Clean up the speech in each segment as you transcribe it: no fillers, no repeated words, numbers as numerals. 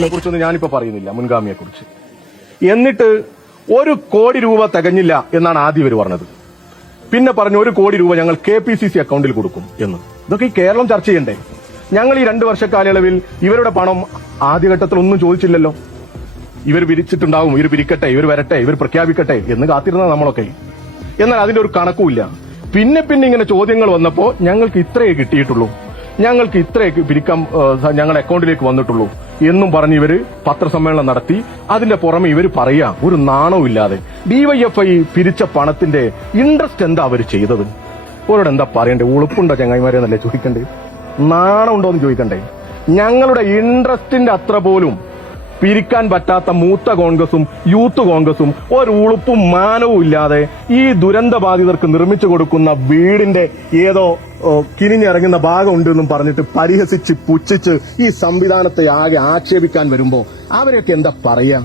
കുറിച്ചൊന്നും ഞാനിപ്പോ പറയുന്നില്ല, മുൻഗാമിയെ കുറിച്ച്. എന്നിട്ട് 1 കോടി രൂപ തികഞ്ഞില്ല എന്നാണ് ആദ്യം ഇവർ പറഞ്ഞത്. പിന്നെ പറഞ്ഞു 1 കോടി രൂപ ഞങ്ങൾ KPCC അക്കൗണ്ടിൽ കൊടുക്കും എന്ന്. ഇതൊക്കെ ഈ കേരളം ചർച്ച ചെയ്യണ്ടേ? ഞങ്ങൾ ഈ 2 വർഷ കാലയളവിൽ ഇവരുടെ പണം ആദ്യഘട്ടത്തിൽ ഒന്നും ചോദിച്ചില്ലല്ലോ. ഇവർ പിരിച്ചിട്ടുണ്ടാവും, ഇവർ പിരിക്കട്ടെ, ഇവർ വരട്ടെ, ഇവർ പ്രഖ്യാപിക്കട്ടെ എന്ന് കാത്തിരുന്ന നമ്മളൊക്കെ. എന്നാൽ അതിന്റെ ഒരു കണക്കുമില്ല. പിന്നെ ഇങ്ങനെ ചോദ്യങ്ങൾ വന്നപ്പോ ഞങ്ങൾക്ക് ഇത്രയേ കിട്ടിയിട്ടുള്ളൂ, ഞങ്ങൾക്ക് ഇത്രയൊക്കെ പിരിക്കാൻ ഞങ്ങളുടെ അക്കൗണ്ടിലേക്ക് വന്നിട്ടുള്ളൂ എന്നും പറഞ്ഞ് ഇവര് പത്രസമ്മേളനം നടത്തി. അതിന്റെ പുറമെ ഇവര് പറയാ ഒരു നാണവും ഇല്ലാതെ DYFI പിരിച്ച പണത്തിന്റെ ഇൻട്രസ്റ്റ് എന്താ അവർ ചെയ്തത്? അവരോട് എന്താ പറയണ്ടേ? ഉളുപ്പുണ്ടോ ചങ്ങായിമാരെ എന്നല്ലേ ചോദിക്കണ്ടേ? നാണമുണ്ടോ എന്ന് ചോദിക്കണ്ടേ? ഞങ്ങളുടെ ഇൻട്രസ്റ്റിന്റെ അത്ര പോലും പിരിക്കാൻ പറ്റാത്ത മൂത്ത കോൺഗ്രസും യൂത്ത് കോൺഗ്രസും ഒരു ഉളുപ്പും മാനവും ഇല്ലാതെ ഈ ദുരന്ത ബാധിതർക്ക് നിർമ്മിച്ചു കൊടുക്കുന്ന വീടിന്റെ ഏതോ കിനിഞ്ഞിറങ്ങുന്ന ഭാഗമുണ്ട് എന്നും പറഞ്ഞിട്ട് പരിഹസിച്ച് പുച്ഛിച്ച് ഈ സംവിധാനത്തെ ആകെ ആക്ഷേപിക്കാൻ വരുമ്പോ അവരെയൊക്കെ എന്താ പറയാ?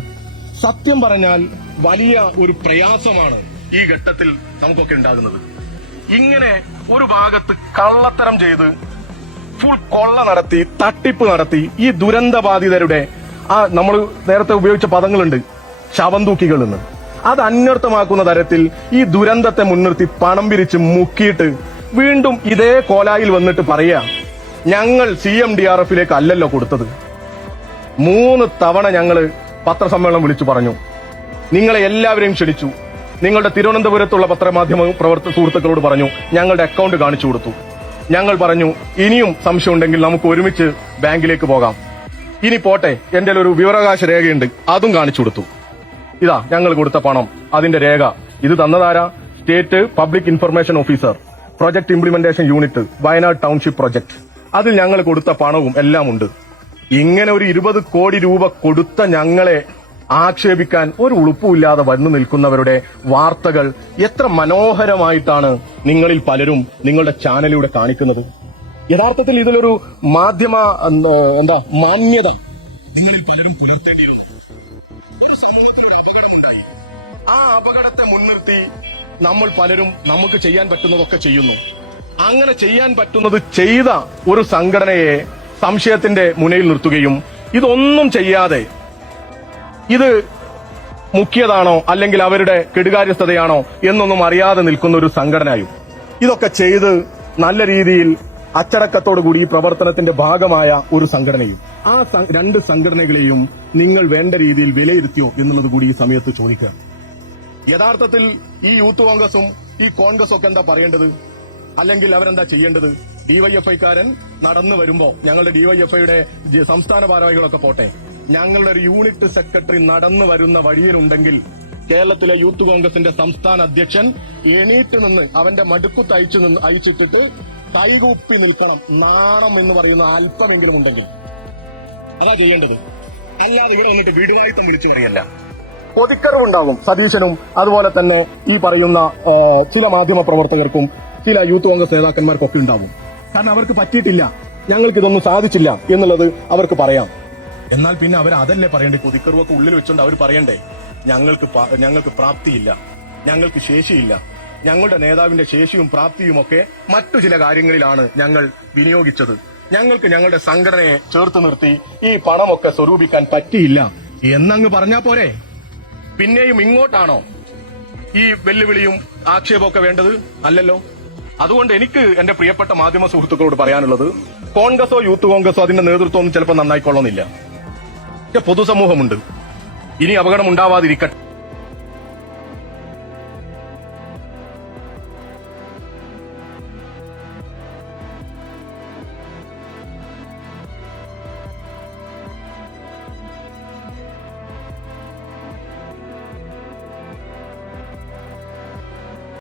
സത്യം പറഞ്ഞാൽ വലിയ ഒരു പ്രയാസമാണ് ഈ ഘട്ടത്തിൽ നമുക്കൊക്കെ ഉണ്ടാകുന്നത്. ഇങ്ങനെ ഒരു ഭാഗത്ത് കള്ളത്തരം ചെയ്ത് ഫുൾ കൊള്ള നടത്തി, തട്ടിപ്പ് നടത്തി ഈ ദുരന്ത ബാധിതരുടെ നമ്മൾ നേരത്തെ ഉപയോഗിച്ച പദങ്ങളുണ്ട്, ശവന്തൂക്കികൾ എന്ന്. അത് അന്വർത്ഥമാക്കുന്ന തരത്തിൽ ഈ ദുരന്തത്തെ മുൻനിർത്തി പണം പിരിച്ച് മുക്കിയിട്ട് വീണ്ടും ഇതേ കോലായിൽ വന്നിട്ട് പറയാ ഞങ്ങൾ CMDRFിലേക്ക് അല്ലല്ലോ കൊടുത്തത്. 3 തവണ ഞങ്ങൾ പത്രസമ്മേളനം വിളിച്ചു പറഞ്ഞു, നിങ്ങളെ എല്ലാവരെയും ക്ഷണിച്ചു, നിങ്ങളുടെ തിരുവനന്തപുരത്തുള്ള പത്രമാധ്യമ സുഹൃത്തുക്കളോട് പറഞ്ഞു, ഞങ്ങളുടെ അക്കൗണ്ട് കാണിച്ചു കൊടുത്തു. ഞങ്ങൾ പറഞ്ഞു ഇനിയും സംശയം ഉണ്ടെങ്കിൽ നമുക്ക് ഒരുമിച്ച് ബാങ്കിലേക്ക് പോകാം, ഇനി പോട്ടെ, എന്റെ ഒരു വിവരാവകാശ രേഖയുണ്ട്, അതും കാണിച്ചു കൊടുത്തു. ഇതാ ഞങ്ങൾ കൊടുത്ത പണം, അതിന്റെ രേഖ. ഇത് തന്നതാരാ? State public information officer, project implementation unit, Wayanad township project. അതിൽ ഞങ്ങൾ കൊടുത്ത പണവും എല്ലാം ഉണ്ട്. ഇങ്ങനെ ഒരു 20 കോടി രൂപ കൊടുത്ത ഞങ്ങളെ ആക്ഷേപിക്കാൻ ഒരു ഉളുപ്പുമില്ലാതെ വന്നു നിൽക്കുന്നവരുടെ വാർത്തകൾ എത്ര മനോഹരമായിട്ടാണ് നിങ്ങളിൽ പലരും നിങ്ങളുടെ ചാനലിലൂടെ കാണിക്കുന്നത്. യഥാർത്ഥത്തിൽ ഇതിലൊരു മാധ്യമ മാന്യത നിങ്ങളിൽ പലരും പുലർത്തേണ്ടിയിരുന്നു. ഒരു സമൂഹത്തിനൊരു അപകടം ഉണ്ടായി, ആ അപകടത്തെ മുൻനിർത്തി നമ്മൾ പലരും നമുക്ക് ചെയ്യാൻ പറ്റുന്നതൊക്കെ ചെയ്യുന്നു. അങ്ങനെ ചെയ്യാൻ പറ്റുന്നത് ചെയ്ത ഒരു സംഘടനയെ സംശയത്തിന്റെ മുനയിൽ നിർത്തുകയും ഇതൊന്നും ചെയ്യാതെ ഇത് മുഖ്യതാണോ അല്ലെങ്കിൽ അവരുടെ കെടുകാര്യസ്ഥതയാണോ എന്നൊന്നും അറിയാതെ നിൽക്കുന്ന ഒരു സംഘടനയും ഇതൊക്കെ ചെയ്ത് നല്ല രീതിയിൽ അച്ചടക്കത്തോടുകൂടി ഈ പ്രവർത്തനത്തിന്റെ ഭാഗമായ ഒരു സംഘടനയും, ആ 2 സംഘടനകളെയും നിങ്ങൾ വേണ്ട രീതിയിൽ വിലയിരുത്തിയോ എന്നുള്ളത് കൂടി ഈ സമയത്ത് ചോദിക്കുക. യഥാർത്ഥത്തിൽ ഈ യൂത്ത് കോൺഗ്രസും ഈ കോൺഗ്രസും ഒക്കെ എന്താ പറയേണ്ടത്? അല്ലെങ്കിൽ അവരെന്താ ചെയ്യേണ്ടത്? DYFIക്കാരൻ നടന്നു വരുമ്പോ, ഞങ്ങളുടെ DYFIയുടെ സംസ്ഥാന ഭാരവാഹികളൊക്കെ പോട്ടെ, ഞങ്ങളുടെ ഒരു യൂണിറ്റ് സെക്രട്ടറി നടന്നു വരുന്ന വഴിയിലുണ്ടെങ്കിൽ കേരളത്തിലെ യൂത്ത് കോൺഗ്രസിന്റെ സംസ്ഥാന അധ്യക്ഷൻ എണീറ്റ് നിന്ന് അവന്റെ മടുക്കുത്ത് അയച്ചിട്ടിട്ട് കൈകൂപ്പി നിൽക്കണം. നാണം എന്ന് പറയുന്ന അല്പമെങ്കിലും ഉണ്ടെങ്കിൽ അതാ ചെയ്യേണ്ടത്. അല്ലാതെ ഇവിടെ വന്നിട്ട് വീടുകാരിത്തം വിളിച്ചു കഴിയല്ല. പൊതിക്കറിവുണ്ടാകും സതീശനും അതുപോലെ തന്നെ ഈ പറയുന്ന ചില മാധ്യമ പ്രവർത്തകർക്കും ചില യൂത്ത് കോൺഗ്രസ് നേതാക്കന്മാർക്കൊക്കെ ഉണ്ടാവും. കാരണം അവർക്ക് പറ്റിയിട്ടില്ല, ഞങ്ങൾക്ക് ഇതൊന്നും സാധിച്ചില്ല എന്നുള്ളത് അവർക്ക് പറയാം. എന്നാൽ പിന്നെ അവർ അതല്ലേ പറയണ്ടേ? കൊതിക്കറിവൊക്കെ ഉള്ളിൽ വെച്ചോണ്ട് അവർ പറയണ്ടേ ഞങ്ങൾക്ക് പ്രാപ്തിയില്ല, ഞങ്ങൾക്ക് ശേഷിയില്ല, ഞങ്ങളുടെ നേതാവിന്റെ ശേഷിയും പ്രാപ്തിയും ഒക്കെ മറ്റു ചില കാര്യങ്ങളിലാണ് ഞങ്ങൾ വിനിയോഗിച്ചത്, ഞങ്ങൾക്ക് ഞങ്ങളുടെ സംഘടനയെ ചേർത്ത് നിർത്തി ഈ പണമൊക്കെ സ്വരൂപിക്കാൻ പറ്റിയില്ല എന്നങ്ങ് പറഞ്ഞാ പോരെ? പിന്നെയും ഇങ്ങോട്ടാണോ ഈ വെല്ലുവിളിയും ആക്ഷേപമൊക്കെ വേണ്ടത്? അല്ലല്ലോ. അതുകൊണ്ട് എനിക്ക് എന്റെ പ്രിയപ്പെട്ട മാധ്യമ സുഹൃത്തുക്കളോട് പറയാനുള്ളത്, കോൺഗ്രസോ യൂത്ത് കോൺഗ്രസോ അതിന്റെ നേതൃത്വം ചിലപ്പോൾ നന്നായിക്കൊള്ളുന്നില്ല. പൊതുസമൂഹമുണ്ട്, ഇനി അപകടം ഉണ്ടാവാതിരിക്കട്ടെ.